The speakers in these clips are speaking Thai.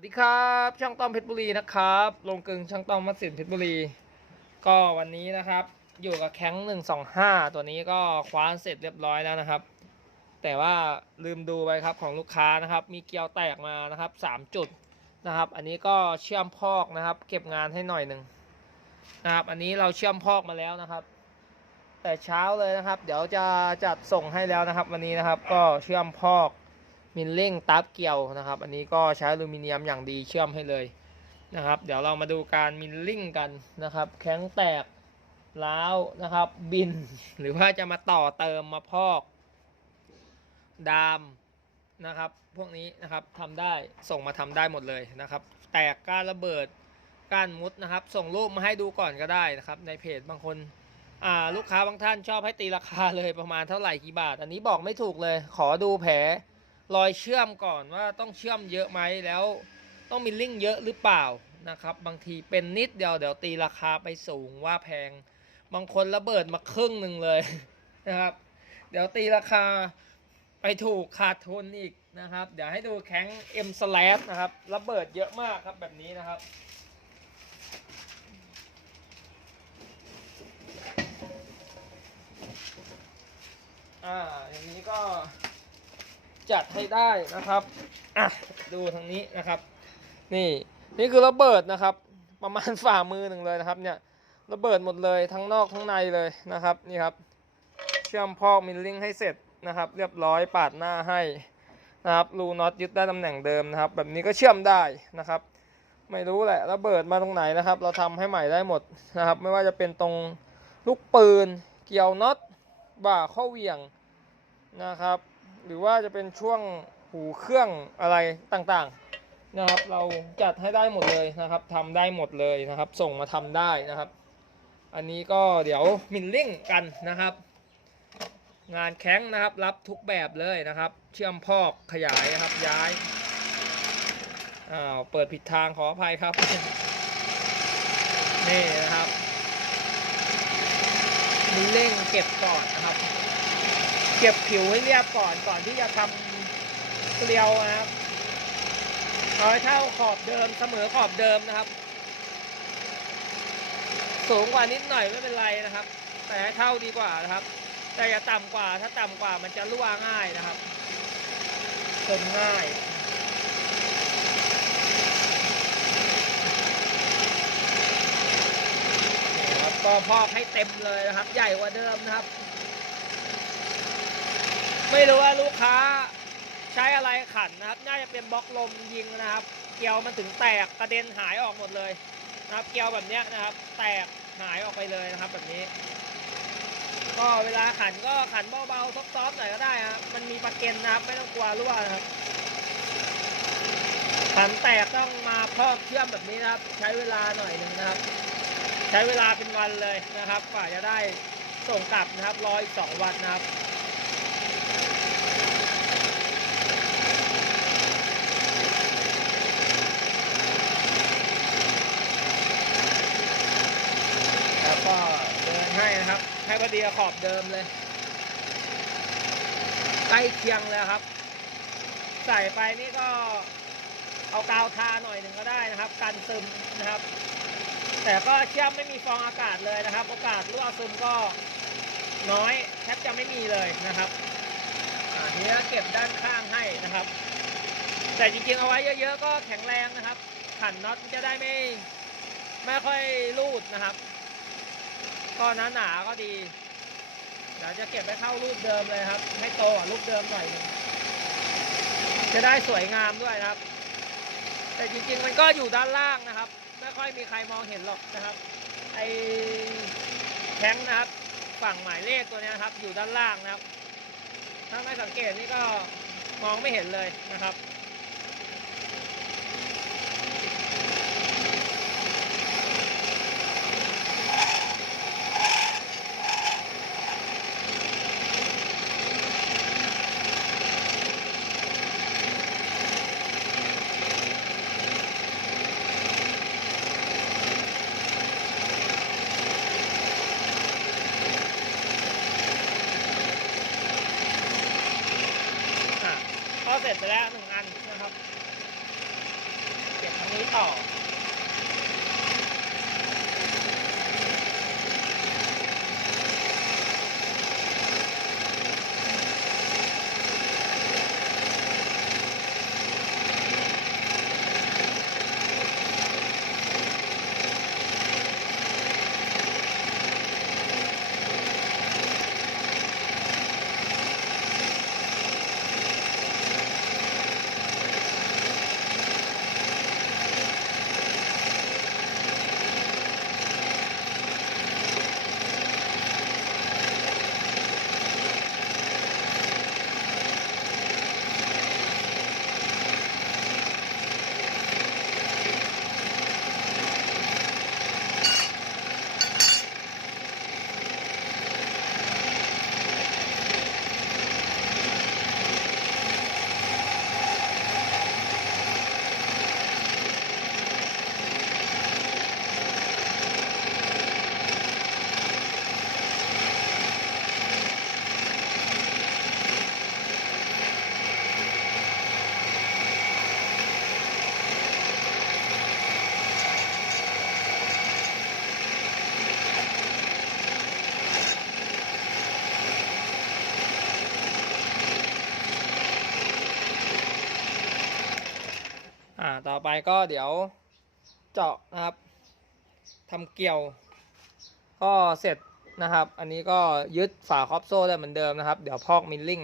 วัสดีครับช่างต้อมเพชรบุรีนะครับลงกึงช่างต้อมมัดสินเพชรบุรี ก็วันนี้นะครับ อยู่กับแข้งหนึ่งสองห้าตัวนี้ก็คว้านเสร็จเรียบร้อยแล้วนะครับ แต่ว่าลืมดูไปครับของลูกค้านะครับ มีเกลียวแตกมานะครับสามจุดนะครับ อันนี้ก็เชื่อมพอกนะครับ เก็บงานให้หน่อยหนึ่งนะครับ อันนี้เราเชื่อมพอกมาแล้วนะครับ แต่เช้าเลยนะครับ เดี๋ยวจะจัดส่งให้แล้วนะครับ วันนี้นะครับก็เชื่อมพอก มิลเล่งตับเกี่ยวนะครับ อันนี้ก็ใช้อลูมิเนียมอย่างดีเชื่อมให้เลยนะครับ เดี๋ยวเรามาดูการมิลลิ่งกันนะครับ แข้งแตกล้าวนะครับ บิน หรือว่าจะมาต่อเติมมาพอก ดามนะครับ พวกนี้นะครับทำได้ส่งมาทำได้หมดเลยนะครับ แตกก้านระเบิดก้านมุดนะครับ ส่งรูปมาให้ดูก่อนก็ได้นะครับ ในเพจบางคนลูกค้าบางท่านชอบให้ตีราคาเลยประมาณเท่าไหร่กี่บาท อันนี้บอกไม่ถูกเลย ขอดูแผล รอยเชื่อมก่อนว่าต้องเชื่อมเยอะไหมแล้วต้องมีลิงเยอะหรือเปล่านะครับ บางทีเป็นนิดเดียวเดี๋ยวตีราคาไปสูงว่าแพง บางคนระเบิดมาครึ่งหนึ่งเลยนะครับ เดี๋ยวตีราคาไปถูกขาดทุนอีกนะครับ เดี๋ยวให้ดูแข้ง M slash นะครับระเบิดเยอะมากครับแบบนี้นะครับอ่าอย่างนี้ก็ จัดให้ได้นะครับอะดูทางนี้นะครับ นี่นี่คือระเบิดนะครับ ประมาณฝ่ามือหนึ่งเลยนะครับ เนี่ยระเบิดหมดเลยทั้งนอกทั้งในเลยนะครับนี่ครับ เชื่อมพอกมิลลิ่งให้เสร็จนะครับ เรียบร้อยปาดหน้าให้นะครับรูน็อตยึดได้ตำแหน่งเดิมนะครับ แบบนี้ก็เชื่อมได้นะครับ ไม่รู้แหละระเบิดมาตรงไหนนะครับ เราทำให้ใหม่ได้หมดนะครับ ไม่ว่าจะเป็นตรงลูกปืนเกี่ยวน็อตบ่าข้อเหวี่ยงนะครับ หรือว่าจะเป็นช่วงหูเครื่องอะไรต่างๆนะครับเราจัดให้ได้หมดเลยนะครับทำได้หมดเลยนะครับ ส่งมาทำได้นะครับ อันนี้ก็เดี๋ยวมิลลิ่งกันนะครับ งานแข้งนะครับรับทุกแบบเลยนะครับ เชื่อมพอกขยายนะครับย้ายอ้าวเปิดผิดทางขออภัยครับ นี่นะครับมิลลิ่งเก็บก่อนนะครับ เก็บผิวให้เรียบก่อนก่อนที่จะทำเกลียวนะครับเอาให้เท่าขอบเดิมเสมอขอบเดิมนะครับ สูงกว่านิดหน่อยไม่เป็นไรนะครับ แต่ให้เท่าดีกว่านะครับ แต่อย่าต่ำกว่าถ้าต่ำกว่ามันจะรั่วง่ายนะครับจนง่ายนี่ครับก็พอกให้เต็มเลยนะครับ ใหญ่กว่าเดิมนะครับ ไม่รู้ว่าลูกค้าใช้อะไรขันนะครับ น่าจะเป็นบล็อกลมยิงนะครับ เกลียวมันถึงแตกกระเด็นหายออกหมดเลยนะครับ เกลียวแบบเนี้ยนะครับ แตกหายออกไปเลยนะครับ แบบนี้ ก็เวลาขันก็ขันเบาๆซอฟๆหน่อยก็ได้ครับมันมีประเก็นนะครับ ไม่ต้องกลัวรั่วนะครับขันแตกต้องมาพอกเชื่อมแบบนี้นะครับ ใช้เวลาหน่อยหนึ่งนะครับ ใช้เวลาเป็นวันเลยนะครับกว่าจะได้ส่งกลับนะครับรออีกสองวันนะครับ แล้วก็เดิน ให้นะครับ ให้พอดีขอบเดิมเลยใกล้เคียงเลยครับ ใส่ไปนี่ก็เอากาวทาหน่อยหนึ่งก็ได้นะครับ กันซึมนะครับ แต่ก็เชื่อมไม่มีฟองอากาศเลยนะครับ โอกาสรั่วซึมก็น้อยแทบจะไม่มีเลยนะครับอ่าทีนี้เก็บด้านข้างให้นะครับ แต่จริงๆเอาไว้เยอะๆก็แข็งแรงนะครับขันน็อตจะได้ไม่ไม่ค่อยรูดนะครับ ก็หนาหนาก็ดีเดี๋ยวจะเก็บไปเข้ารูปเดิมเลยครับ ให้โตกว่ารูปเดิมหน่อยนึงจะได้สวยงามด้วยนะครับ แต่จริงๆมันก็อยู่ด้านล่างนะครับ ไม่ค่อยมีใครมองเห็นหรอกนะครับ ไอ้แท้งนะครับ ฝั่งหมายเลขตัวนี้นะครับ อยู่ด้านล่างนะครับ ถ้าไม่สังเกตนี่ก็มองไม่เห็นเลยนะครับ อ่าต่อไปก็เดี๋ยวเจาะนะครับทำเกลียว ก็เสร็จนะครับ อันนี้ก็ยึดฝาครอบโซ่ได้เหมือนเดิมนะครับ เดี๋ยวพอกมิลลิ่ง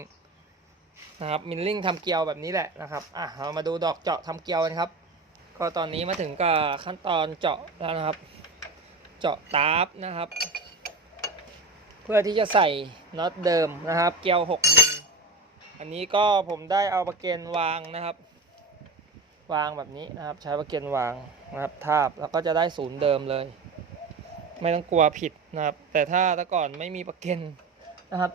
นะครับมิลลิ่งทำเกลียวแบบนี้แหละนะครับอะเรามาดูดอกเจาะทำเกลียวกันครับ ก็ตอนนี้มาถึงกับขั้นตอนเจาะแล้วนะครับ เจาะตาร์ฟนะครับ เพื่อที่จะใส่น็อตเดิมนะครับ เกลียว6มิลอันนี้ก็ผมได้เอาประเกนวางนะครับ วางแบบนี้นะครับ ใช้ประเกนวางนะครับ ทาบแล้วก็จะได้ศูนย์เดิมเลย ไม่ต้องกลัวผิดนะครับ แต่ถ้าแต่ก่อนไม่มีประเกนนะครับ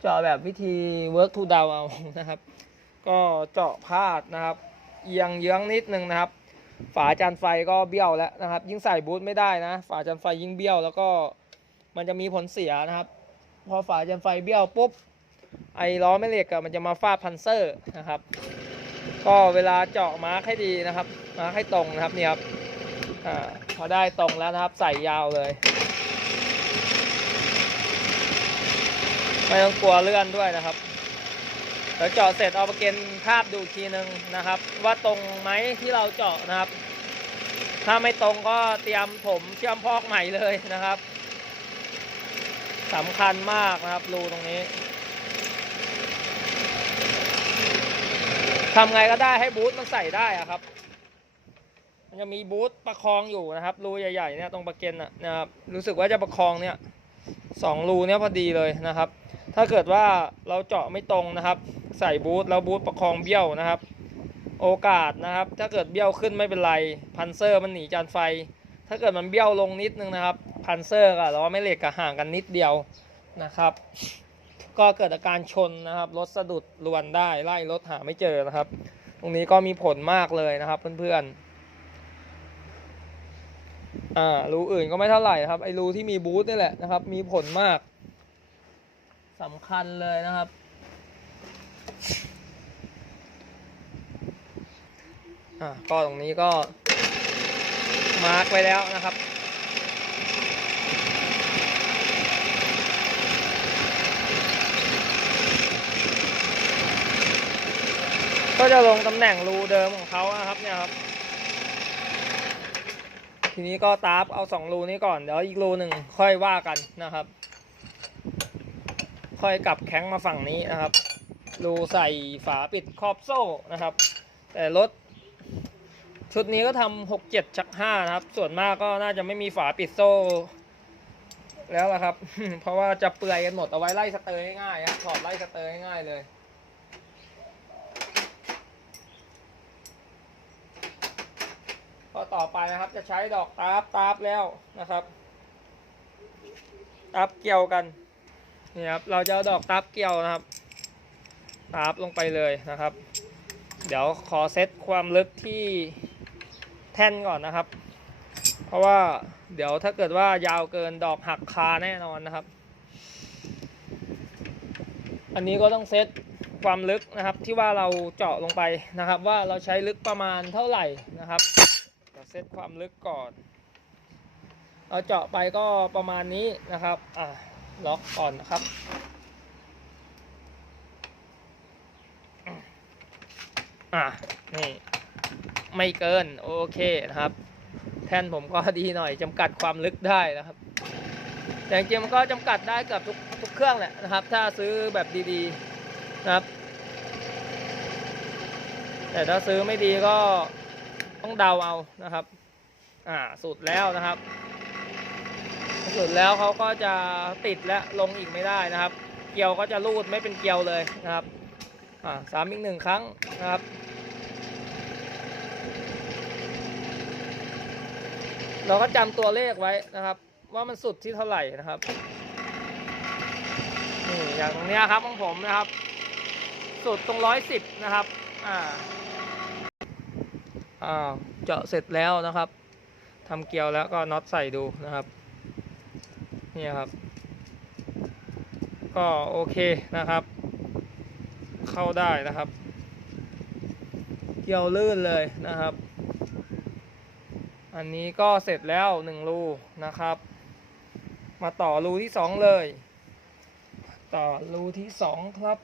เจาะแบบวิธี work to down เอานะครับ ก็เจาะพลาดนะครับ เอียงเยื้องนิดนึงนะครับ ฝาจานไฟก็เบี้ยวแล้วนะครับ ยิ่งใส่บูทไม่ได้นะ ฝาจานไฟยิ่งเบี้ยวแล้วก็มันจะมีผลเสียนะครับ พอฝาจานไฟเบี้ยวปุ๊บไอ้ล้อแม่เหล็กอะมันจะมาฟาดพันเซอร์นะครับ ก็เวลาเจาะมาร์คให้ดีนะครับมาร์คให้ตรงนะครับนี่ครับอพอได้ตรงแล้วนะครับใส่ยาวเลยไม่ต้องกลัวเลื่อนด้วยนะครับแล้วเจาะเสร็จเอาประเก็นภาพดูอีกทีนึงนะครับ ว่าตรงไหมที่เราเจาะนะครับ ถ้าไม่ตรงก็เตรียมผมเชื่อมพอกใหม่เลยนะครับสำคัญมากนะครับรูตรงนี้ ทำไงก็ได้ให้บูทมันใส่ได้อะครับ มันจะมีบูทประคองอยู่นะครับ รูใหญ่ๆเนี่ยตรงประเก็นอะนะครับรู้สึกว่าจะประคองเนี่ยสองรูเนี่ยพอดีเลยนะครับ ถ้าเกิดว่าเราเจาะไม่ตรงนะครับ ใส่บูทแล้วบูทประคองเบี้ยวนะครับ โอกาสนะครับ ถ้าเกิดเบี้ยวขึ้นไม่เป็นไร พันเซอร์มันหนีจานไฟ ถ้าเกิดมันเบี้ยวลงนิดนึงนะครับ พันเซอร์กับล้อแม่เหล็กกับห่างกันนิดเดียวนะครับ ก็เกิดอาการชนนะครับรถสะดุดรวนได้ไล่รถหาไม่เจอนะครับ ตรงนี้ก็มีผลมากเลยนะครับเพื่อนๆอ่ารูอื่นก็ไม่เท่าไหร่ครับไอ้รูที่มีบูธนี่แหละนะครับ มีผลมากสำคัญเลยนะครับอ่าก็ตรงนี้ก็มาร์กไว้แล้วนะครับ ก็จะลงตำแหน่งรูเดิมของเขานะครับเนี่ยครับ ทีนี้ก็ตาร์ฟเอาสองรูนี้ก่อนเดี๋ยวอีกรูหนึ่งค่อยว่ากันนะครับ ค่อยกลับแข้งมาฝั่งนี้นะครับ รูใส่ฝาปิดครอบโซ่นะครับ แต่รถชุดนี้ก็ทำหกเจ็ดชักห้านะครับ ส่วนมากก็น่าจะไม่มีฝาปิดโซ่แล้วล่ะครับ เพราะว่าจะเปื่อยกันหมดเอาไว้ไล่สเตอร์ง่ายๆครับถอดไล่สเตอร์ง่ายๆเลย ก็ต่อไปนะครับจะใช้ดอกตาร์ฟตาร์ฟแล้วนะครับตาร์ฟเกี่ยวกันนี่ครับเราจะดอกตาร์ฟเกี่ยวนะครับตาร์ฟลงไปเลยนะครับ เดี๋ยวขอเซตความลึกที่แท่นก่อนนะครับ เพราะว่าเดี๋ยวถ้าเกิดว่ายาวเกินดอกหักคาแน่นอนนะครับ อันนี้ก็ต้องเซตความลึกนะครับที่ว่าเราเจาะลงไปนะครับ ว่าเราใช้ลึกประมาณเท่าไหร่นะครับ ซตความลึกก่อน เราเจาะไปก็ประมาณนี้นะครับ อะล็อกก่อนนะครับ อะนี่ ไม่เกิน โอเคนะครับ แท่นผมก็ดีหน่อยจำกัดความลึกได้นะครับแต่จริงมันก็จำกัดได้เกับทุกทุกเครื่องแหละนะครับ ถ้าซื้อแบบดีๆนะครับ แต่ถ้าซื้อไม่ดีก็ ต้องเดาเอานะครับ อ่าสุดแล้วนะครับสุดแล้วเขาก็จะติดและลงอีกไม่ได้นะครับ เกลียวก็จะรูดไม่เป็นเกลียวเลยนะครับ อ่าสามอีกหนึ่งครั้งนะครับเราก็จำตัวเลขไว้นะครับ ว่ามันสุดที่เท่าไหร่นะครับนี่อย่างตรงเนี้ยครับของผมนะครับ สุดตรงร้อยสิบนะครับ อ่า อ่าเจาะเสร็จแล้วนะครับทำเกลียวแล้วก็น็อตใส่ดูนะครับนี่ครับ ก็โอเคนะครับ เข้าได้นะครับ เกลียวลื่นเลยนะครับ อันนี้ก็เสร็จแล้วหนึ่งรูนะครับ มาต่อรูที่สองเลย ต่อรูที่สองครับ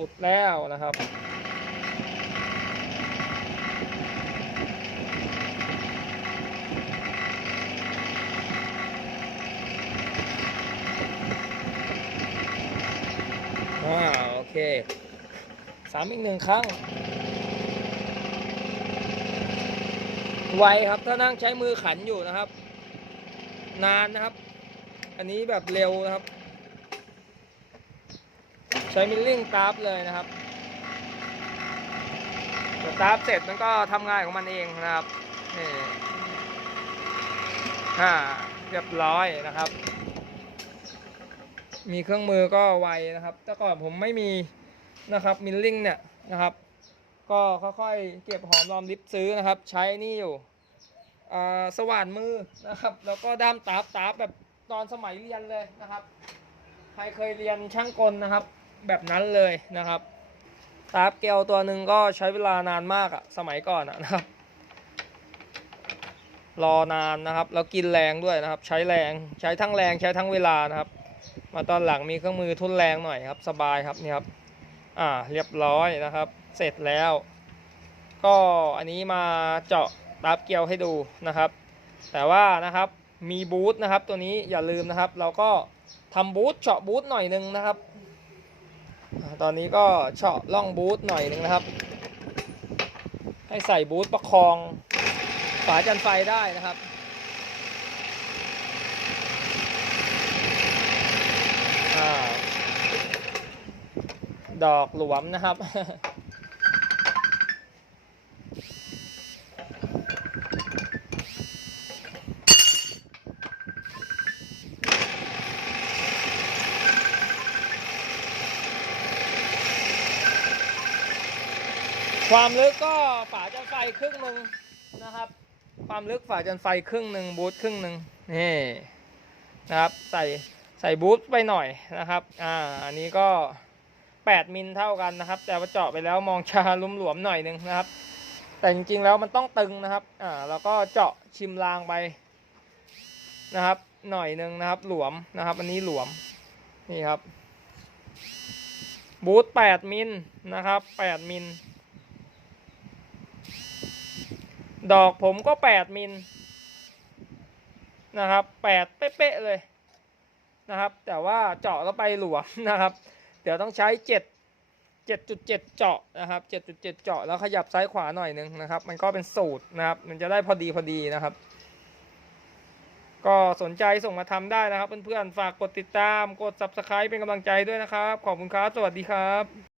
สุดแล้วนะครับ อ่าโอเคสามอีกหนึ่งครั้ง ไวครับ ถ้านั่งใช้มือขันอยู่นะครับ นานนะครับ อันนี้แบบเร็วนะครับ ใช้มิลลิ่งตาร์ฟเลยนะครับพอตาร์ฟเสร็จมันก็ทำงานของมันเองนะครับนี่ฮ่าเรียบร้อยนะครับ มีเครื่องมือก็ไวนะครับ แต่ก่อนผมไม่มีนะครับมิลลิ่งเนี่ยนะครับ ก็ค่อยๆเก็บหอมรอมริบซื้อนะครับ ใช้นี่อยู่สว่านมือนะครับ แล้วก็ด้ามตาร์ฟตาร์ฟแบบตอนสมัยเรียนเลยนะครับ ใครเคยเรียนช่างกลนะครับ แบบนั้นเลยนะครับตาร์ฟเกลตัวหนึ่งก็ใช้เวลานานมากอะสมัยก่อนอะนะครับ รอนานนะครับ แล้วกินแรงด้วยนะครับ ใช้แรงใช้ทั้งแรงใช้ทั้งเวลานะครับ มาตอนหลังมีเครื่องมือทุนแรงหน่อยครับ สบายครับนี่ครับอ่าเรียบร้อยนะครับ เสร็จแล้ว ก็อันนี้มาเจาะตาร์ฟเกลให้ดูนะครับ แต่ว่านะครับมีบูทนะครับ ตัวนี้อย่าลืมนะครับ เราก็ทำบูทเจาะบูทหน่อยหนึงนะครับ ตอนนี้ก็เฉาะล่องบูทหน่อยหนึงนะครับ ให้ใส่บูทประคองฝาจันไฟได้นะครับอดอกหลวมนะครับ ความลึกก็ฝาจันไฟครึ่งหนึ่งนะครับ ความลึกฝาจันไฟครึ่งหนึ่งบูทครึ่งหนึ่งนี่นะครับใส่ใส่บูทไปหน่อยนะครับอ่าอันนี้ก็ 8 มิลเท่ากันนะครับ แต่ว่าเจาะไปแล้วมองชาลุ่มหลวมหน่อยหนึงนะครับ แต่จริงๆแล้วมันต้องตึงนะครับอ่าแล้วก็เจาะชิมรางไปนะครับ หน่อยหนึงนะครับ หลวมนะครับ อันนี้หลวมนี่ครับบูท8มิลนะครับ8มิล ดอกผมก็แปดมิลนะครับแปดเป๊ะๆเลยนะครับ แต่ว่าเจาะแล้วไปหลวมนะครับ เดี๋ยวต้องใช้เจ็ดเจ็ดจุดเจ็ดเจาะนะครับเจ็ดจุดเจ็ดเจาะแล้วขยับซ้ายขวาหน่อยหนึงนะครับ มันก็เป็นสูตรนะครับ มันจะได้พอดีพอดีนะครับ ก็สนใจส่งมาทำได้นะครับ เพื่อนๆฝากกดติดตามกด subscribe เป็นกำลังใจด้วยนะครับ ขอบคุณครับ สวัสดีครับ